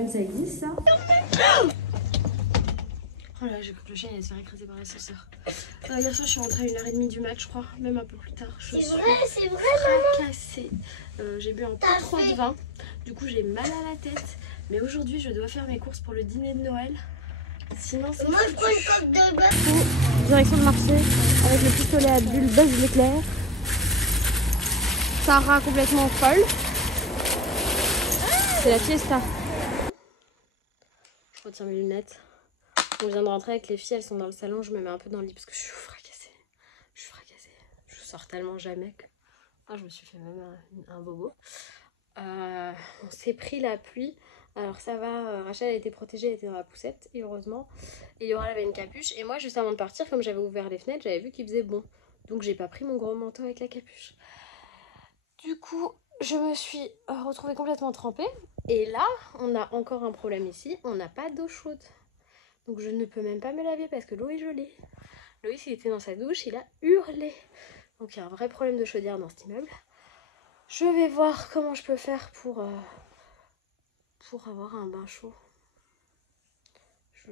Même ça existe, ça. Oh là, j'ai cru que le chien allait se faire écraser par l'ascenseur. Hier soir, je suis rentrée à 1h30 du match, je crois, même un peu plus tard. C'est vrai, Fracassée. J'ai bu un peu trop de vin, du coup j'ai mal à la tête. Mais aujourd'hui, je dois faire mes courses pour le dîner de Noël. Sinon, c'est moi je prends une coque de bain. Direction de marché avec le pistolet à bulles Buzz l'éclair. Sarah complètement folle. C'est la fiesta. Je retire mes lunettes. On vient de rentrer avec les filles, elles sont dans le salon. Je me mets un peu dans le lit parce que je suis fracassée. Je sors tellement jamais que... Ah, je me suis fait même un bobo. On s'est pris la pluie. Alors ça va, Rachel a été protégée, elle était dans la poussette, et heureusement. Et Laura avait une capuche. Et moi, juste avant de partir, comme j'avais ouvert les fenêtres, j'avais vu qu'il faisait bon. Donc j'ai pas pris mon gros manteau avec la capuche. Du coup, je me suis retrouvée complètement trempée. Et là, on a encore un problème ici. On n'a pas d'eau chaude. Donc je ne peux même pas me laver parce que l'eau est gelée. Loïs, il était dans sa douche, il a hurlé. Donc il y a un vrai problème de chaudière dans cet immeuble. Je vais voir comment je peux faire pour avoir un bain chaud. Je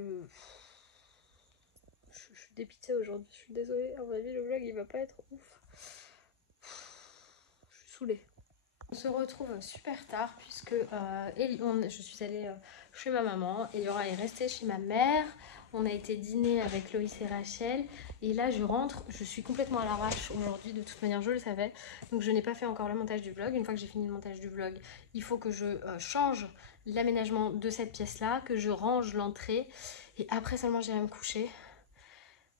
suis dépitée aujourd'hui, je suis désolée. À mon avis, le vlog il va pas être ouf. Je suis saoulée. On se retrouve super tard puisque je suis allée chez ma maman. Eliora est restée chez ma mère. On a été dîner avec Loïs et Rachel. Et là, je rentre. Je suis complètement à l'arrache aujourd'hui. De toute manière, je le savais. Donc, je n'ai pas fait encore le montage du vlog. Une fois que j'ai fini le montage du vlog, il faut que je change l'aménagement de cette pièce-là, que je range l'entrée. Et après seulement, j'irai me coucher.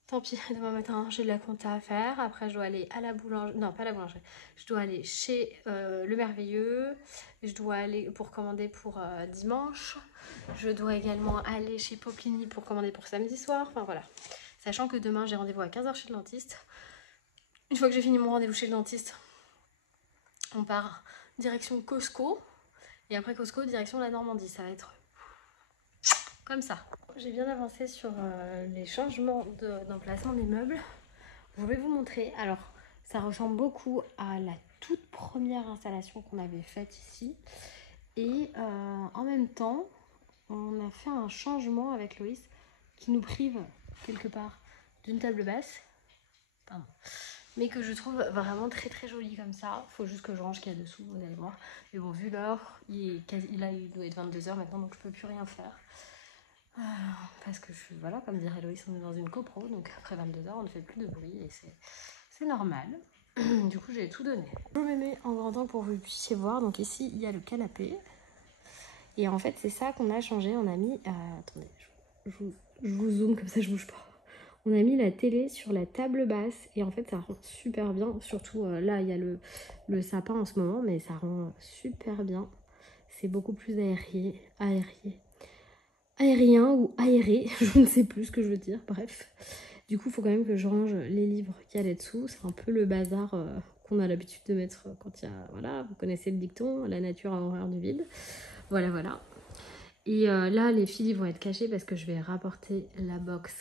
Tant pis, demain matin, j'ai de la compta à faire. Après, je dois aller à la boulangerie. Non, pas à la boulangerie. Je dois aller chez Le Merveilleux. Je dois aller pour commander pour dimanche. Je dois également aller chez Poplini pour commander pour samedi soir. Enfin, voilà. Sachant que demain, j'ai rendez-vous à 15 h chez le dentiste. Une fois que j'ai fini mon rendez-vous chez le dentiste, on part direction Costco. Et après Costco, direction la Normandie. Ça va être comme ça. J'ai bien avancé sur les changements d'emplacement des meubles. Je vais vous montrer. Alors, ça ressemble beaucoup à la toute première installation qu'on avait faite ici. Et en même temps, on a fait un changement avec Loïs qui nous prive quelque part d'une table basse. Pardon. Mais que je trouve vraiment très très jolie comme ça. Faut juste que je range ce qu'il y a dessous, vous allez voir. Mais bon, vu l'heure, il doit être 22 h maintenant, donc je peux plus rien faire. Parce que voilà, comme dirait Loïs, on est dans une copro, donc après 22 h on ne fait plus de bruit et c'est normal. Du coup, j'ai tout donné. Je me mets en grand angle pour que vous puissiez voir. Donc ici, il y a le canapé. Et en fait, c'est ça qu'on a changé. On a mis... attendez, je vous zoome comme ça, je bouge pas. On a mis la télé sur la table basse. Et en fait, ça rend super bien. Surtout, là, il y a le sapin en ce moment, mais ça rend super bien. C'est beaucoup plus aérien ou aéré, je ne sais plus ce que je veux dire, bref. Du coup, il faut quand même que je range les livres qu'il y a là-dessous. C'est un peu le bazar qu'on a l'habitude de mettre quand il y a... Voilà, vous connaissez le dicton, la nature a horreur du vide. Voilà, voilà. Et là, les fils vont être cachés parce que je vais rapporter la box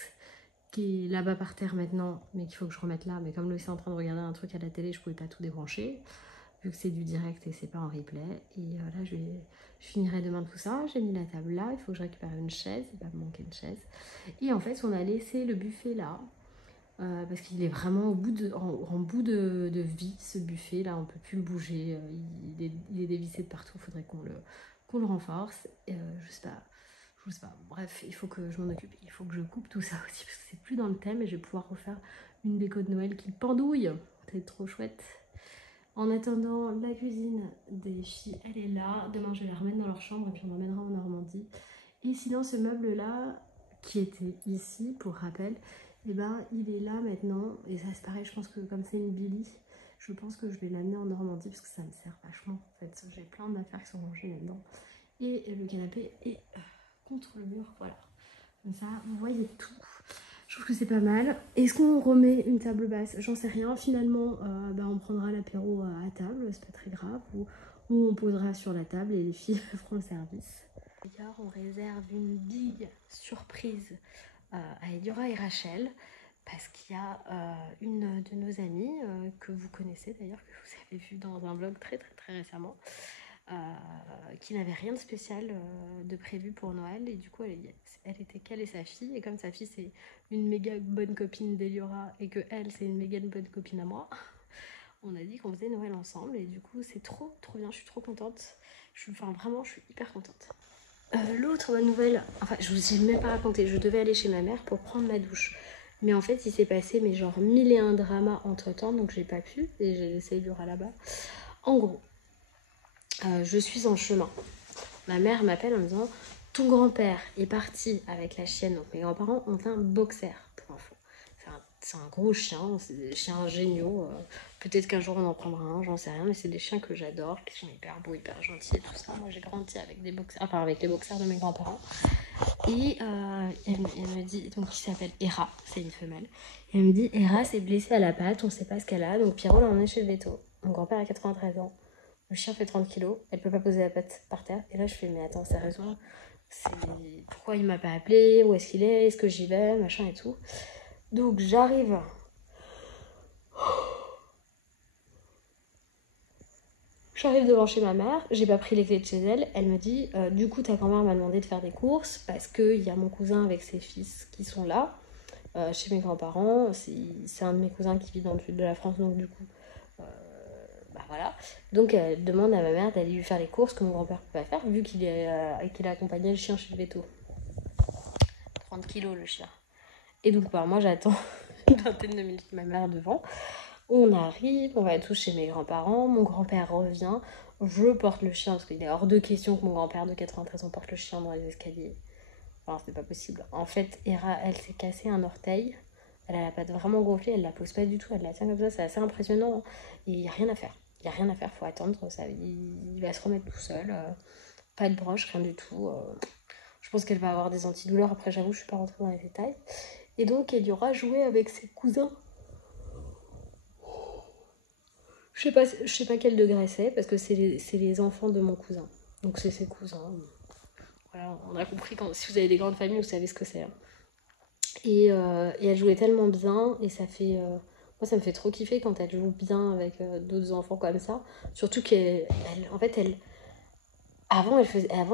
qui est là-bas par terre maintenant, mais qu'il faut que je remette là. Mais comme Loïs est en train de regarder un truc à la télé, je ne pouvais pas tout débrancher, vu que c'est du direct et c'est pas en replay. Et là, je finirai demain tout ça. J'ai mis la table là, il faut que je récupère une chaise, il va me manquer une chaise. Et en fait, on a laissé le buffet là, parce qu'il est vraiment en bout de vie, ce buffet là, on peut plus le bouger, il est dévissé de partout, il faudrait qu'on le renforce. Je sais pas, bref, il faut que je m'en occupe, il faut que je coupe tout ça aussi, parce que c'est plus dans le thème, et je vais pouvoir refaire une déco de Noël qui pendouille, c'est trop chouette. En attendant, la cuisine des filles, elle est là. Demain, je vais la remettre dans leur chambre et puis on l'emmènera en Normandie. Et sinon, ce meuble-là, qui était ici, pour rappel, eh ben, il est là maintenant. Et ça, c'est pareil, je pense que comme c'est une Billy, je pense que je vais l'amener en Normandie parce que ça me sert vachement. En fait, j'ai plein d'affaires qui sont rangées là-dedans. Et le canapé est contre le mur, voilà. Comme ça, vous voyez tout. Je trouve que c'est pas mal. Est-ce qu'on remet une table basse? J'en sais rien. Finalement, on prendra l'apéro à table, c'est pas très grave. Ou on posera sur la table et les filles feront le service. D'ailleurs, on réserve une big surprise à Eliora et Rachel. Parce qu'il y a une de nos amies que vous connaissez d'ailleurs, que vous avez vu dans un vlog très récemment, qui n'avait rien de spécial de prévu pour Noël. Et du coup, elle était qu'elle et sa fille. Et comme sa fille, c'est une méga bonne copine d'Eliora et que elle, c'est une méga bonne copine à moi, on a dit qu'on faisait Noël ensemble. Et du coup, c'est trop bien. Je suis trop contente. Vraiment, je suis hyper contente. L'autre bonne nouvelle, enfin, je vous ai même pas raconté. Je devais aller chez ma mère pour prendre ma douche. Mais en fait, il s'est passé genre 1001 dramas entre temps, donc j'ai pas pu et j'ai laissé Eliora là-bas. En gros, je suis en chemin. Ma mère m'appelle en me disant ton grand-père est parti avec la chienne. Donc mes grands-parents ont un boxer pour info. C'est un gros chien, c'est des chiens géniaux. Peut-être qu'un jour on en prendra un, j'en sais rien, mais c'est des chiens que j'adore, qui sont hyper beaux, hyper gentils et tout ça. Moi j'ai grandi avec des boxers, enfin avec les boxers de mes grands-parents. Et elle me dit, donc il s'appelle Hera, c'est une femelle. Et elle me dit Hera s'est blessée à la patte, on sait pas ce qu'elle a, donc Pierrot l'a emmenée chez le veto. Mon grand-père a 93 ans. Le chien fait 30 kilos, elle peut pas poser la patte par terre. Et là, je fais, mais attends, sérieusement, pourquoi il m'a pas appelé? Où est-ce qu'il est? Est-ce que j'y vais? Machin et tout. Donc, j'arrive. J'arrive devant chez ma mère, j'ai pas pris les clés de chez elle. Elle me dit, du coup, ta grand-mère m'a demandé de faire des courses parce qu'il y a mon cousin avec ses fils qui sont là, chez mes grands-parents. C'est un de mes cousins qui vit dans le sud de la France, donc du coup. Voilà. Donc elle demande à ma mère d'aller lui faire les courses que mon grand-père peut pas faire vu qu'il a accompagné le chien chez le veto. 30 kilos le chien. Et donc moi j'attends une vingtaine de minutes ma mère devant. On arrive, on va tous chez mes grands-parents, mon grand-père revient, je porte le chien parce qu'il est hors de question que mon grand-père de 93 ans porte le chien dans les escaliers. Enfin c'est pas possible. En fait Hera elle s'est cassé un orteil. Elle a la patte vraiment gonflée, elle la pose pas du tout, elle la tient comme ça, c'est assez impressionnant. Et il n'y a rien à faire. Il n'y a rien à faire, faut attendre, il va se remettre tout seul, pas de broche, rien du tout. Je pense qu'elle va avoir des antidouleurs, après j'avoue je suis pas rentrée dans les détails. Et donc elle y aura joué avec ses cousins. Je sais pas quel degré c'est, parce que c'est les enfants de mon cousin. Donc c'est ses cousins. Voilà, on a compris, si vous avez des grandes familles, vous savez ce que c'est. Hein. Et elle jouait tellement bien, et ça fait... moi, ça me fait trop kiffer quand elle joue bien avec d'autres enfants comme ça. Surtout avant,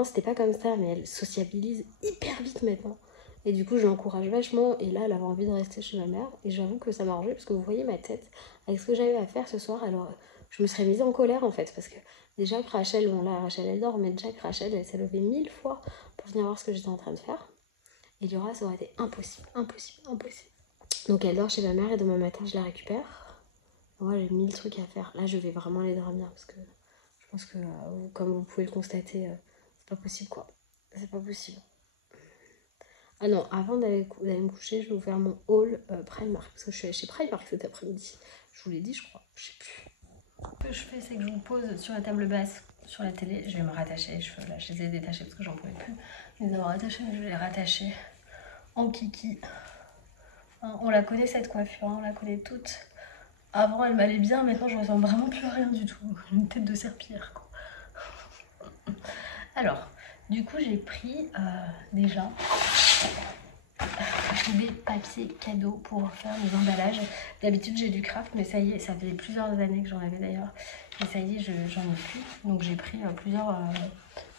c'était pas comme ça, mais elle sociabilise hyper vite maintenant. Et du coup, je l'encourage vachement. Et là, elle avait envie de rester chez ma mère. Et j'avoue que ça m'a arrangé parce que vous voyez ma tête avec ce que j'avais à faire ce soir. Alors, je me serais mise en colère en fait. Parce que déjà que Rachel, bon là, Rachel elle dort, mais déjà que Rachel, elle s'est levée 1000 fois pour venir voir ce que j'étais en train de faire. Et Eliora, ça aurait été impossible. Donc elle dort chez ma mère et demain matin je la récupère. Moi j'ai 1000 trucs à faire. Là je vais vraiment aller dormir parce que je pense que comme vous pouvez le constater, c'est pas possible quoi. C'est pas possible. Ah non, avant d'aller me coucher, je vais vous faire mon haul Primark. Parce que je suis allée chez Primark cet après-midi. Je vous l'ai dit je crois, je sais plus. Ce que je fais c'est que je vous pose sur la table basse, sur la télé. Je vais me rattacher les cheveux. Là je les ai détachés parce que j'en pouvais plus. Je les avoir attachés mais je vais les rattacher en kiki. On la connaît cette coiffure, on la connaît toute. Avant elle m'allait bien, maintenant je ressemble vraiment plus à rien du tout. Une tête de serpillière quoi. Alors, du coup j'ai pris déjà des papiers cadeaux pour faire mes emballages. D'habitude j'ai du craft mais ça y est, ça faisait plusieurs années que j'en avais d'ailleurs. Et ça y est, j'en ai plus. Donc j'ai pris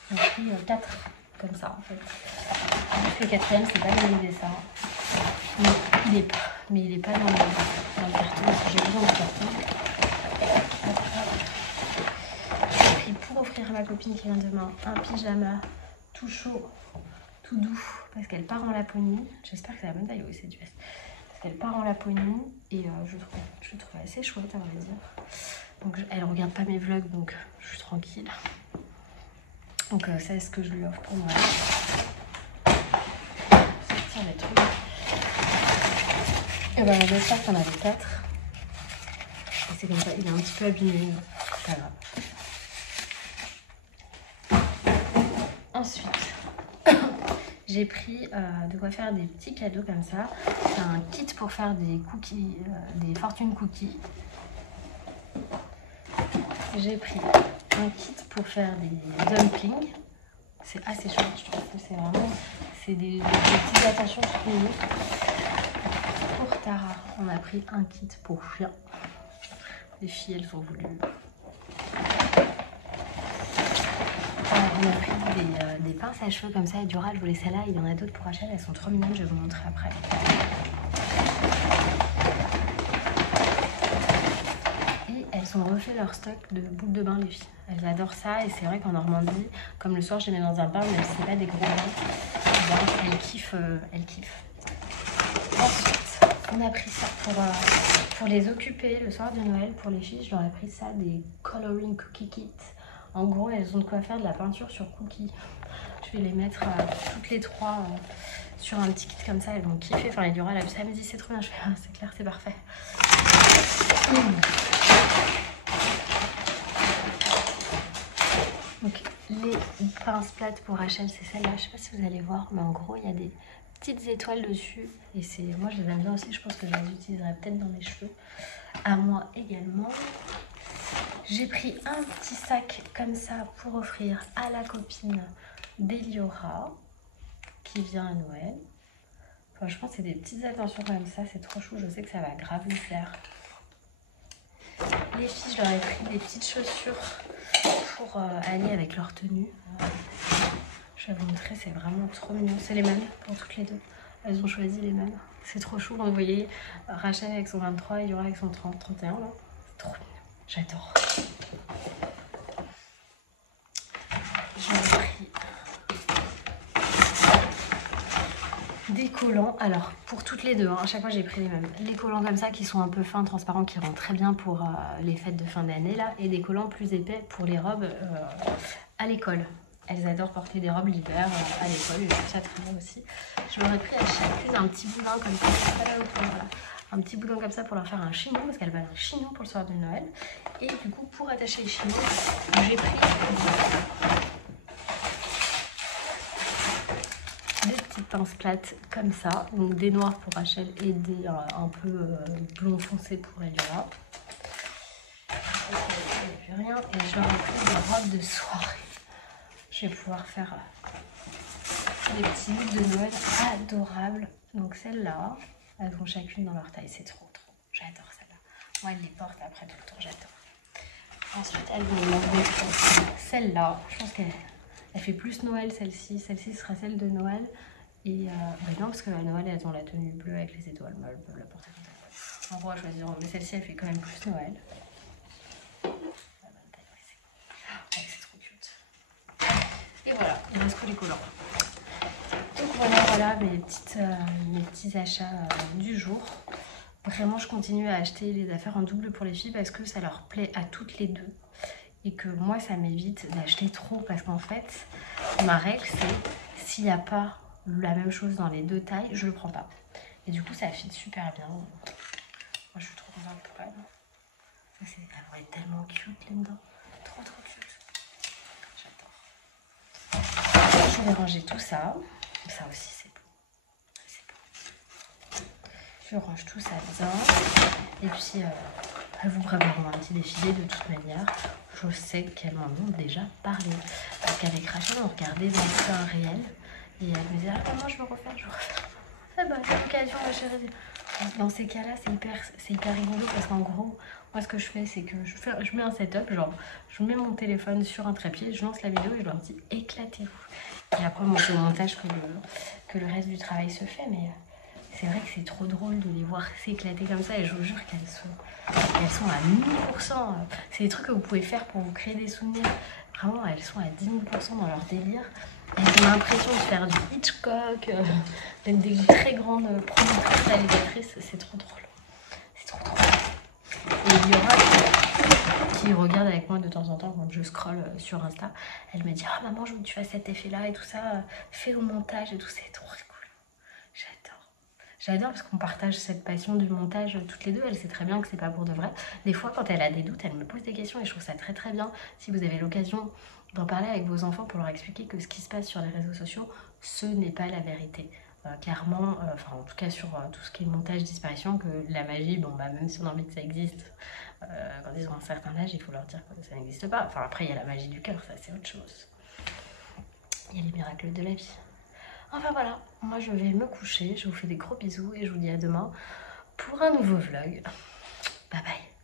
j'ai pris 4 comme ça en fait. Le quatrième c'est pas le dessin. Mais il est pas dans le carton parce que j'ai besoin de carton. J'ai pris pour offrir à ma copine qui vient demain un pyjama tout chaud, tout doux parce qu'elle part en Laponie. J'espère que c'est la bonne taille, oui c'est du S. Parce qu'elle part en Laponie et je trouve assez chouette à vrai dire. Donc elle regarde pas mes vlogs donc je suis tranquille. Donc ça c'est ce que je lui offre pour moi. Sortir les trucs. Et ben j'espère qu'il y en avait 4. Et c'est comme ça, il est un petit peu abîmé. Pas grave. Ensuite, j'ai pris de quoi faire des petits cadeaux comme ça. C'est un kit pour faire des cookies, des fortune cookies. J'ai pris un kit pour faire des dumplings. C'est assez chouette, je trouve que c'est vraiment... C'est des petites attentions toutes minutes. Pour Tara, on a pris un kit pour chien. Les filles, elles ont voulu. On a pris des pinces à cheveux comme ça et Dura, je voulais celle-là. Il y en a d'autres pour Rachel, elles sont trop mignonnes, je vais vous montrer après. Et elles ont refait leur stock de boucles de bain, les filles. Elles adorent ça et c'est vrai qu'en Normandie, comme le soir je les mets dans un bain, même si c'est pas des gros bains, ben, elles kiffent. Ensuite, on a pris ça pour les occuper le soir de Noël. Pour les filles, je leur ai pris ça, des coloring cookie kits. En gros, elles ont de quoi faire de la peinture sur cookies. Je vais les mettre toutes les trois sur un petit kit comme ça. Elles vont kiffer. Enfin, les Dura, elle a vu ça, elle me dit c'est trop bien. Je fais, ah, c'est clair, c'est parfait. Donc, les pinces plates pour Rachel, c'est celle-là. Je sais pas si vous allez voir, mais en gros, il y a des petites étoiles dessus. Et c'est, moi, je les aime bien aussi. Je pense que je les utiliserai peut-être dans mes cheveux. À moi également. J'ai pris un petit sac comme ça pour offrir à la copine d'Eliora qui vient à Noël. Franchement, c'est des petites attentions comme ça. C'est trop chou. Je sais que ça va grave lui plaire. Les filles, je leur ai pris des petites chaussures pour aller avec leur tenue. Je vais vous montrer, c'est vraiment trop mignon. C'est les mêmes pour toutes les deux. Elles ont choisi les mêmes. C'est trop chou. Vous voyez Rachel avec son 23 et Yura avec son 30, 31. Là. C'est trop mignon. J'adore. J'ai pris des collants. Alors, pour toutes les deux, hein, à chaque fois j'ai pris les mêmes. Les collants comme ça qui sont un peu fins, transparents, qui rendent très bien pour les fêtes de fin d'année là. Et des collants plus épais pour les robes à l'école. Elles adorent porter des robes l'hiver à l'école. Et je trouve ça très bien aussi. Je leur ai pris à chacune un petit boudin comme ça. Voilà. Un petit boudin comme ça pour leur faire un chignon. Parce qu'elles veulent un chignon pour le soir de Noël. Et du coup, pour attacher les chignons, j'ai pris des petites pinces plates comme ça. Donc des noirs pour Rachel et des un peu blond foncé pour Eliora. Il n'y a plus rien. Et je leur ai pris des robes de soirée. Je vais pouvoir faire des petits looks de Noël adorables. Donc celles-là, elles vont chacune dans leur taille. C'est trop. J'adore celle-là. Moi, elles les porte après tout le temps. J'adore. Ensuite, elles vont m'enlever celle-là. Je pense qu'elle fait plus Noël, celle-ci. Celle-ci sera celle de Noël. Et bah non, parce que à Noël, elles ont la tenue bleue avec les étoiles. Mais elles peuvent la porter comme ça. En gros, à choisir. Mais celle-ci, elle fait quand même plus Noël. C'est trop cute. Et voilà, il reste que les collants. Donc voilà mes petits achats du jour. Vraiment, je continue à acheter les affaires en double pour les filles parce que ça leur plaît à toutes les deux. Et que moi, ça m'évite d'acheter trop parce qu'en fait, ma règle, c'est s'il n'y a pas la même chose dans les deux tailles, je le prends pas. Et du coup, ça fit super bien. Moi, je suis trop contente pour elle. Elle va être tellement cute là-dedans. Trop cute. J'adore. Je vais ranger tout ça. Ça aussi, c'est beau. Je range tout ça bien. Et puis, elles vous prépareront un petit défilé de toute manière. Je sais qu'elles m'en ont déjà parlé. Parce qu'avec Rachel, on regardait dans un réel. Et elle me disait, ah moi je veux refaire, Ah bah, c'est l'occasion, ma chérie. Dans ces cas-là, c'est hyper rigolo parce qu'en gros, moi ce que je fais, c'est que je mets un setup, genre je mets mon téléphone sur un trépied, je lance la vidéo et je leur dis éclatez-vous. Et après, moi, c'est au montage que le reste du travail se fait, mais c'est vrai que c'est trop drôle de les voir s'éclater comme ça et je vous jure qu'elles sont à 1000%. C'est des trucs que vous pouvez faire pour vous créer des souvenirs. Vraiment, elles sont à 10 000% dans leur délire. Elles ont l'impression de faire du Hitchcock, d'être des très grandes productrices, réalisatrices. C'est trop drôle. C'est trop drôle. Et il y aura qui regarde avec moi de temps en temps quand je scrolle sur Insta. Elle me dit, ah maman, je veux que tu fasses cet effet-là et tout ça. Fais au montage et tout. C'est trop cool. J'adore parce qu'on partage cette passion du montage toutes les deux. Elle sait très bien que c'est pas pour de vrai. Des fois, quand elle a des doutes, elle me pose des questions et je trouve ça très très bien. Si vous avez l'occasion d'en parler avec vos enfants pour leur expliquer que ce qui se passe sur les réseaux sociaux, ce n'est pas la vérité. Clairement, enfin en tout cas sur tout ce qui est montage, disparition, que la magie, bon bah même si on a envie que ça existe, quand ils ont un certain âge, il faut leur dire que ça n'existe pas. Enfin après, il y a la magie du cœur, ça c'est autre chose. Il y a les miracles de la vie. Enfin voilà, moi je vais me coucher, je vous fais des gros bisous et je vous dis à demain pour un nouveau vlog. Bye bye.